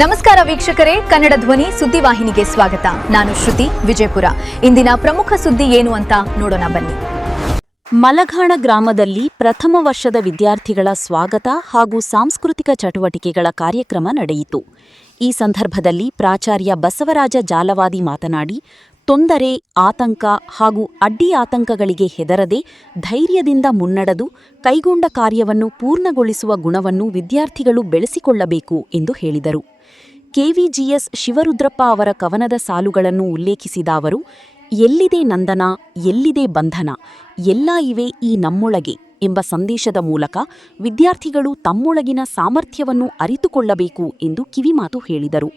ನಮಸ್ಕಾರ ವೀಕ್ಷಕರೇ, ಕನ್ನಡ ಧ್ವನಿ ಸುದ್ದಿವಾಹಿನಿಗೆ ಸ್ವಾಗತ. ನಾನು ಶ್ರುತಿ, ವಿಜಯಪುರ. ಇಂದಿನ ಪ್ರಮುಖ ಸುದ್ದಿ ಏನು ಅಂತ ನೋಡೋಣ ಬನ್ನಿ. ಮಲಘಾಣ ಗ್ರಾಮದಲ್ಲಿ ಪ್ರಥಮ ವರ್ಷದ ವಿದ್ಯಾರ್ಥಿಗಳ ಸ್ವಾಗತ ಹಾಗೂ ಸಾಂಸ್ಕೃತಿಕ ಚಟುವಟಿಕೆಗಳ ಕಾರ್ಯಕ್ರಮ ನಡೆಯಿತು. ಈ ಸಂದರ್ಭದಲ್ಲಿ ಪ್ರಾಚಾರ್ಯ ಬಸವರಾಜ ಜಾಲವಾದಿ ಮಾತನಾಡಿ, ತೊಂದರೆ, ಆತಂಕ ಹಾಗೂ ಅಡ್ಡಿ ಆತಂಕಗಳಿಗೆ ಹೆದರದೆ ಧೈರ್ಯದಿಂದ ಮುನ್ನಡೆದು ಕೈಗೊಂಡ ಕಾರ್ಯವನ್ನು ಪೂರ್ಣಗೊಳಿಸುವ ಗುಣವನ್ನು ವಿದ್ಯಾರ್ಥಿಗಳು ಬೆಳೆಸಿಕೊಳ್ಳಬೇಕು ಎಂದು ಹೇಳಿದರು. ಕೆವಿಜಿಎಸ್ ಶಿವರುದ್ರಪ್ಪ ಅವರ ಕವನದ ಸಾಲುಗಳನ್ನು ಉಲ್ಲೇಖಿಸಿದ ಅವರು, ಎಲ್ಲಿದೆ ನಂದನ, ಎಲ್ಲಿದೆ ಬಂಧನ, ಎಲ್ಲ ಇವೆ ಈ ನಮ್ಮೊಳಗೆ ಎಂಬ ಸಂದೇಶದ ಮೂಲಕ ವಿದ್ಯಾರ್ಥಿಗಳು ತಮ್ಮೊಳಗಿನ ಸಾಮರ್ಥ್ಯವನ್ನು ಅರಿತುಕೊಳ್ಳಬೇಕು ಎಂದು ಕಿವಿಮಾತು ಹೇಳಿದರು.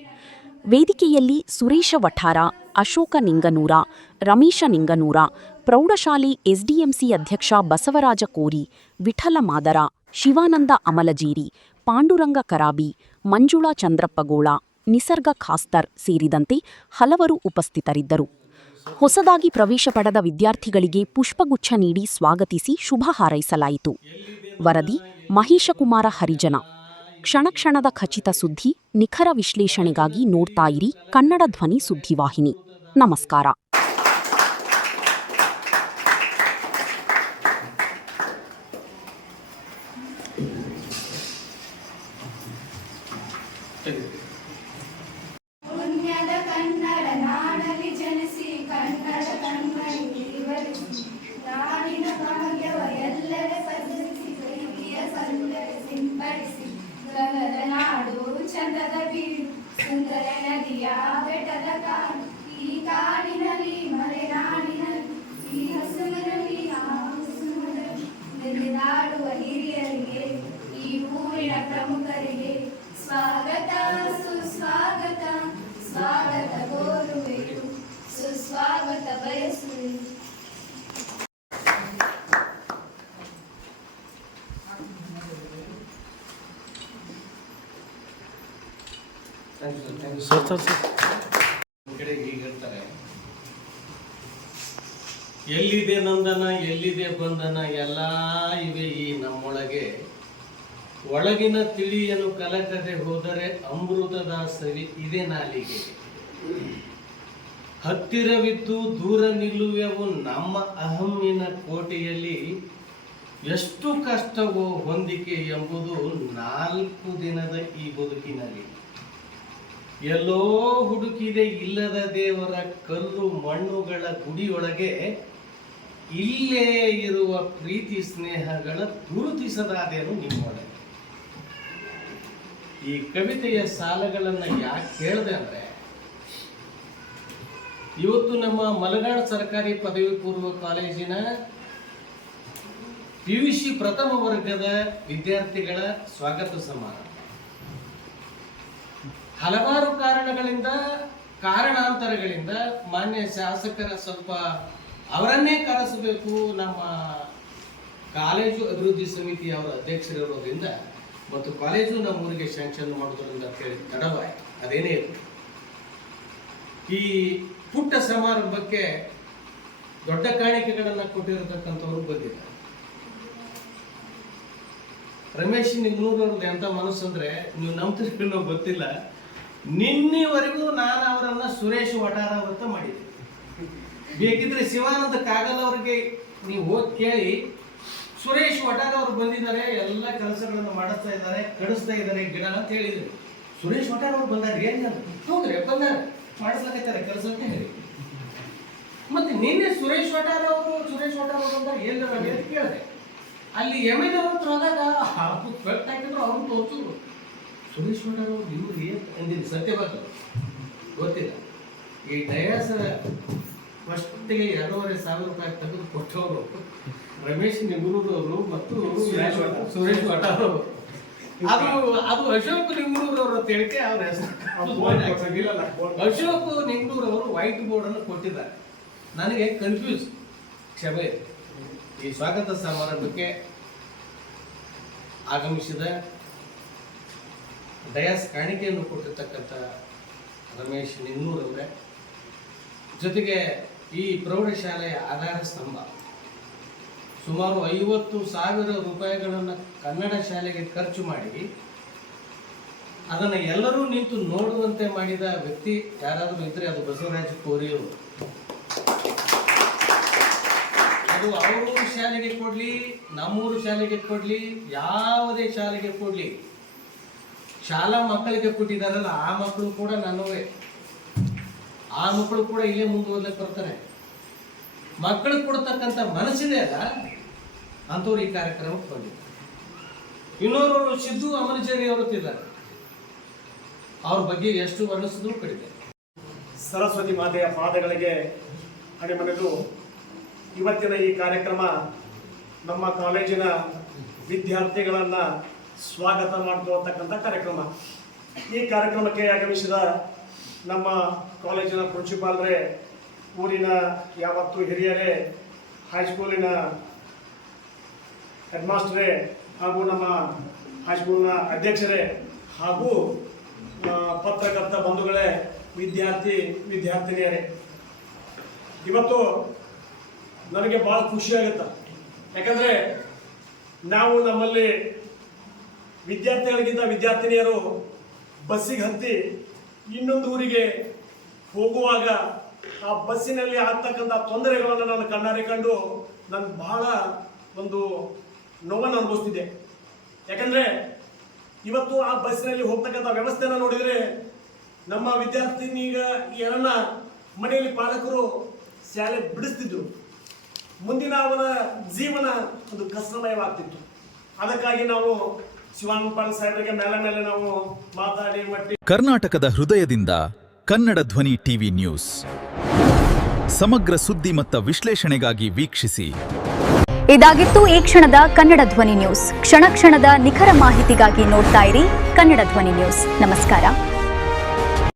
ವೇದಿಕೆಯಲ್ಲಿ ಸುರೇಶ ವಠಾರ, ಅಶೋಕ ನಿಂಗನೂರ, ರಮೇಶ ನಿಂಗನೂರ, ಪ್ರೌಢಶಾಲೆ ಎಸ್ಡಿಎಂಸಿ ಅಧ್ಯಕ್ಷ ಬಸವರಾಜ ಕೋರಿ, ವಿಠಲ ಮಾದರ, ಶಿವಾನಂದ ಅಮಲಜೇರಿ, ಪಾಂಡುರಂಗ ಕರಾಬಿ, ಮಂಜುಳಾ ಚಂದ್ರಪ್ಪಗೋಳ, ನಿಸರ್ಗ ಖಾಸ್ತರ್ ಸೇರಿದಂತೆ ಹಲವರು ಉಪಸ್ಥಿತರಿದ್ದರು. ಹೊಸದಾಗಿ ಪ್ರವೇಶ ಪಡೆದ ವಿದ್ಯಾರ್ಥಿಗಳಿಗೆ ಪುಷ್ಪಗುಚ್ಛ ನೀಡಿ ಸ್ವಾಗತಿಸಿ ಶುಭ ಹಾರೈಸಲಾಯಿತು. ವರದಿ ಮಹೇಶಕುಮಾರ ಹರಿಜನ. ಕ್ಷಣಕ್ಷಣದ ಖಚಿತ ಸುದ್ದಿ, ನಿಖರ ವಿಶ್ಲೇಷಣೆಗಾಗಿ ನೋಡ್ತಾ ಇರಿ ಕನ್ನಡ ಧ್ವನಿ ಸುದ್ದಿವಾಹಿನಿ. ನಮಸ್ಕಾರ. ಪುಣ್ಯದ ಕನ್ನಡ ನಾಡಲಿ ಜನಿಸಿ ಕನ್ನಡ ಕಣ್ಮಣಿಗೆ ವಿವರಿಸಿ ನಾಡಿನ ಭಾಗ್ಯವ ಎಲ್ಲೆಡೆ ಪಸರಿಸಿ ಪ್ರೀತಿಯ ಸಂದಡೆ ಸಿಂಪಡಿಸಿ ಗಗದ ನಾಡು ಚಂದದ ಬೀಡು ಸುಂದರ ನದಿಯ ಬೆಟ್ಟದ ಕಾಡು ಈ ಕಾಡಿನಲ್ಲಿ ಮಲೆನಾಡಿನಲ್ಲಿ ಈ ಹಸುವಿನಲ್ಲಿ ಆ ಹಸುವಿನಲ್ಲಿ ನೆನೆದಾಡುವ ಹಿರಿಯರಿಗೆ ಈ ಊರಿನ ಪ್ರಮುಖರಿಗೆ ಸ್ವಾಗತ ಸುಸ್ವಾಗತ ಸ್ವಾಗತ ಕೋರುವೆನು ಸುಸ್ವಾಗತ ಬಯಸುವೆನು. ಎಲ್ಲಿದೆ ನಂದನ, ಎಲ್ಲಿದೆ ಬಂಧನ, ಎಲ್ಲ ಇವೆ ಈ ನಮ್ಮೊಳಗೆ. ಒಳಗಿನ ತಿಳಿಯಲು ಕಲಕದೆ ಹೋದರೆ ಅಮೃತದ ಸವಿ ಇದೆ ನಾಲಿಗೆ. ಹತ್ತಿರವಿದ್ದು ದೂರ ನಿಲ್ಲುವೆವು ನಮ್ಮ ಅಹಮ್ಮಿನ ಕೋಟೆಯಲ್ಲಿ. ಎಷ್ಟು ಕಷ್ಟವೋ ಹೊಂದಿಕೆ ಎಂಬುದು 4 ದಿನದ ಈ ಬದುಕಿನಲ್ಲಿ. ಎಲ್ಲೋ ಹುಡುಕಿದೆ ಇಲ್ಲದ ದೇವರ ಕಲ್ಲು ಮಣ್ಣುಗಳ ಗುಡಿಯೊಳಗೆ. ಇಲ್ಲೇ ಇರುವ ಪ್ರೀತಿ ಸ್ನೇಹಗಳ ಗುರುತಿಸದಾದೇನು ನಿಮ್ಮೊಳಗೆ. ಈ ಕವಿತೆಯ ಸಾಲಗಳನ್ನು ಯಾಕೆ ಹೇಳಿದೆ ಅಂದರೆ, ಇವತ್ತು ನಮ್ಮ ಮಲಘಾಣ ಸರ್ಕಾರಿ ಪದವಿ ಪೂರ್ವ ಕಾಲೇಜಿನ PUC ಪ್ರಥಮ ವರ್ಗದ ವಿದ್ಯಾರ್ಥಿಗಳ ಸ್ವಾಗತ ಸಮಾರಂಭ. ಹಲವಾರು ಕಾರಣಾಂತರಗಳಿಂದ ಮಾನ್ಯ ಶಾಸಕರ ಸ್ವಲ್ಪ ಅವರನ್ನೇ ಕರೆಸಬೇಕು, ನಮ್ಮ ಕಾಲೇಜು ಅಭಿವೃದ್ಧಿ ಸಮಿತಿ ಅವರ ಅಧ್ಯಕ್ಷರಿರೋದ್ರಿಂದ ಮತ್ತು ಕಾಲೇಜು ನಮ್ಮೂರಿಗೆ ಸ್ಯಾಂಕ್ಷನ್ ಮಾಡೋದ್ರಿಂದ ಅಂತೇಳಿ ತಡವಾಯಿತು. ಅದೇನೇ ಇತ್ತು, ಈ ಪುಟ್ಟ ಸಮಾರಂಭಕ್ಕೆ ದೊಡ್ಡ ಕಾಣಿಕೆಗಳನ್ನು ಕೊಟ್ಟಿರತಕ್ಕಂಥವ್ರು ಬಂದಿದ್ದಾರೆ. ರಮೇಶ್ ನಿಂಗನೂರವ್ರದ್ದು ಎಂಥ ಮನಸ್ಸು ಅಂದರೆ, ನೀವು ನಂಬ್ತಿರೋ ಗೊತ್ತಿಲ್ಲ, ನಿನ್ನೆವರೆಗೂ ನಾನು ಅವರನ್ನ ಸುರೇಶ್ ವಠಾರ ಅಂತ ಮಾಡಿದ್ದೆ. ಬೇಕಿದ್ರೆ ಶಿವಾನಂದ ಕಾಗಲ್ ಅವರಿಗೆ ನೀವು ಹೋಗಿ ಕೇಳಿ, ಸುರೇಶ್ ವಠಾರ ಅವರು ಬಂದಿದ್ದಾರೆ, ಎಲ್ಲ ಕೆಲಸಗಳನ್ನು ಮಾಡಿಸ್ತಾ ಇದ್ದಾರೆ, ಕಡಿಸ್ತಾ ಇದ್ದಾರೆ ಗಿಡ ಅಂತ ಹೇಳಿದ್ರು. ಸುರೇಶ್ ವಠಾರ ಅವ್ರು ಬಂದಾರೆ, ಏನು ಹೋಗ್ರಿ ಬಂದಾರ ಮಾಡಿಸ್ಲಕತ್ತಾರೆ ಕೆಲಸ ಅಂತ ಹೇಳಿ. ಮತ್ತೆ ನಿನ್ನೆ ಸುರೇಶ್ ವಠಾರ ಅವರು ಬಂದಾಗ ಏನು ಕೇಳಿದೆ. ಅಲ್ಲಿ MLA ಅವ್ರ ಹತ್ರ ಹೋದಾಗ ಕಟ್ ಹಾಕಿದ್ರು, ಅವ್ರು ತೋರಿಸಿದ್ರು. ಸುರೇಶ್ ವಠಾರ ಅವರು ಇವ್ರು ಏನು ಅಂದಿದ್ದು ಸತ್ಯವಾದ ಗೊತ್ತಿಲ್ಲ. ಈ ಡಯಾಸ ಫಸ್ಟಿಗೆ 2,500 ರೂಪಾಯಿ ತೆಗೆದು ಕೊಟ್ಟವರು ರಮೇಶ್ ನಿಂಗನೂರವರು ಮತ್ತು ಸುರೇಶ್ ವಠಾರ ಅವರು. ಅದು ಅಶೋಕ್ ನಿಂಗನೂರವ್ರ ತಿಳಿಕೆ ಅವ್ರ ಹೆಸರು. ಅಶೋಕ್ ನಿಂಗನೂರವರು ವೈಟ್ ಬೋರ್ಡ್ ಅನ್ನು ಕೊಟ್ಟಿದ್ದಾರೆ. ನನಗೆ ಕನ್ಫ್ಯೂಸ್, ಕ್ಷಮೆ. ಈ ಸ್ವಾಗತ ಸಮಾರಂಭಕ್ಕೆ ಆಗಮಿಸಿದ ಡಯಾಸ್ ಕಾಣಿಕೆಯನ್ನು ಕೊಟ್ಟಿರ್ತಕ್ಕಂಥ ರಮೇಶ್ ನಿಂಗನೂರವರೇ, ಜೊತೆಗೆ ಈ ಪ್ರೌಢಶಾಲೆಯ ಆಧಾರ ಸ್ತಂಭ ಸುಮಾರು 50,000 ರೂಪಾಯಿಗಳನ್ನು ಕನ್ನಡ ಶಾಲೆಗೆ ಖರ್ಚು ಮಾಡಿ ಅದನ್ನ ಎಲ್ಲರೂ ನಿಂತು ನೋಡುವಂತೆ ಮಾಡಿದ ವ್ಯಕ್ತಿ ಯಾರಾದರೂ ಇದ್ರೆ ಅದು ಬಸವರಾಜ ಕೋರಿಯವರು. ಅದು ಅವರು ಶಾಲೆಗೆ ಕೊಡ್ಲಿ, ನಮ್ಮೂರು ಶಾಲೆಗೆ ಕೊಡ್ಲಿ, ಯಾವುದೇ ಶಾಲೆಗೆ ಕೊಡ್ಲಿ, ಶಾಲಾ ಮಕ್ಕಳಿಗೆ ಕೊಟ್ಟಿದ್ದಾರಲ್ಲ ಆ ಮಕ್ಕಳು ಕೂಡ ನನ್ನವೇ. ಆ ಮಕ್ಕಳು ಕೂಡ ಇಲ್ಲೇ ಮುಂದುವರ್ಲಿಕ್ಕೆ ಬರ್ತಾರೆ. ಮಕ್ಕಳಿಗೆ ಕೊಡ್ತಕ್ಕಂಥ ಮನಸ್ಸಿದೆ ಅಲ್ಲ ಅಂಥವ್ರು ಈ ಕಾರ್ಯಕ್ರಮಕ್ಕೆ ಬಂದಿದ್ದಾರೆ. ಇನ್ನೋರು ಸಿದ್ದು ಅಮರಚೇರಿ ಅವರು ಇದ್ದಾರೆ. ಅವ್ರ ಬಗ್ಗೆ ಎಷ್ಟು ವರ್ಣಿಸಿದ್ರು ಕಡಿಮೆ. ಸರಸ್ವತಿ ಮಾತೆಯ ಪಾದಗಳಿಗೆ ಅಣಿಮನೆದು ಇವತ್ತಿನ ಈ ಕಾರ್ಯಕ್ರಮ ನಮ್ಮ ಕಾಲೇಜಿನ ವಿದ್ಯಾರ್ಥಿಗಳನ್ನು ಸ್ವಾಗತ ಮಾಡ್ಕೊಳ್ತಕ್ಕಂಥ ಕಾರ್ಯಕ್ರಮ. ಈ ಕಾರ್ಯಕ್ರಮಕ್ಕೆ ಆಗಮಿಸಿದ ನಮ್ಮ ಕಾಲೇಜಿನ ಪ್ರಿನ್ಸಿಪಾಲ್ರೇ, ಊರಿನ ಯಾವತ್ತು ಹಿರಿಯರೇ, ಹೈಸ್ಕೂಲಿನ ಹೆಡ್ ಮಾಸ್ಟರೇ ಹಾಗೂ ನಮ್ಮ ಹೈಸ್ಕೂಲ್ನ ಅಧ್ಯಕ್ಷರೇ ಹಾಗೂ ಪತ್ರಕರ್ತ ಬಂಧುಗಳೇ, ವಿದ್ಯಾರ್ಥಿನಿಯರೇ, ಇವತ್ತು ನನಗೆ ಭಾಳ ಖುಷಿಯಾಗುತ್ತೆ. ಯಾಕಂದರೆ ನಾವು ನಮ್ಮಲ್ಲಿ ವಿದ್ಯಾರ್ಥಿಗಳಿಗಿಂತ ವಿದ್ಯಾರ್ಥಿನಿಯರು ಬಸ್ಸಿಗೆ ಹತ್ತಿ ಇನ್ನೊಂದು ಊರಿಗೆ ಹೋಗುವಾಗ ಆ ಬಸ್ಸಿನಲ್ಲಿ ಆಗ್ತಕ್ಕಂಥ ತೊಂದರೆಗಳನ್ನು ನಾನು ಕಣ್ಣಾರೆ ಕಂಡು ನಾನು ಬಹಳ ಒಂದು ನೋವನ್ನು ಅನುಭವಿಸ್ತಿದ್ದೆ. ಯಾಕಂದರೆ ಇವತ್ತು ಆ ಬಸ್ಸಿನಲ್ಲಿ ಹೋಗ್ತಕ್ಕಂಥ ವ್ಯವಸ್ಥೆನ ನೋಡಿದರೆ ನಮ್ಮ ವಿದ್ಯಾರ್ಥಿನಿಯರನ್ನ ಮನೆಯಲ್ಲಿ ಪಾಲಕರು ಶಾಲೆ ಬಿಡಿಸ್ತಿದ್ರು. ಮುಂದಿನ ಅವರ ಜೀವನ ಒಂದು ಕಷ್ಟಮಯವಾಗ್ತಿತ್ತು. ಅದಕ್ಕಾಗಿ ನಾವು ಶಿವಾನಂದ ಸಾಹೇಬರಿಗೆ ಮೇಲೆ ನಾವು ಮಾತಾಡಿ ಮಟ್ಟಿ ಕರ್ನಾಟಕದ ಹೃದಯದಿಂದ ಕನ್ನಡ ಧ್ವನಿ ಟಿವಿ ನ್ಯೂಸ್ ಸಮಗ್ರ ಸುದ್ದಿ ಮತ್ತು ವಿಶ್ಲೇಷಣೆಗಾಗಿ ವೀಕ್ಷಿಸಿ. ಇದಾಗಿತ್ತು ಈ ಕ್ಷಣದ ಕನ್ನಡ ಧ್ವನಿ ನ್ಯೂಸ್. ಕ್ಷಣ ಕ್ಷಣದ ನಿಖರ ಮಾಹಿತಿಗಾಗಿ ನೋಡ್ತಾ ಇರಿ ಕನ್ನಡ ಧ್ವನಿ ನ್ಯೂಸ್. ನಮಸ್ಕಾರ.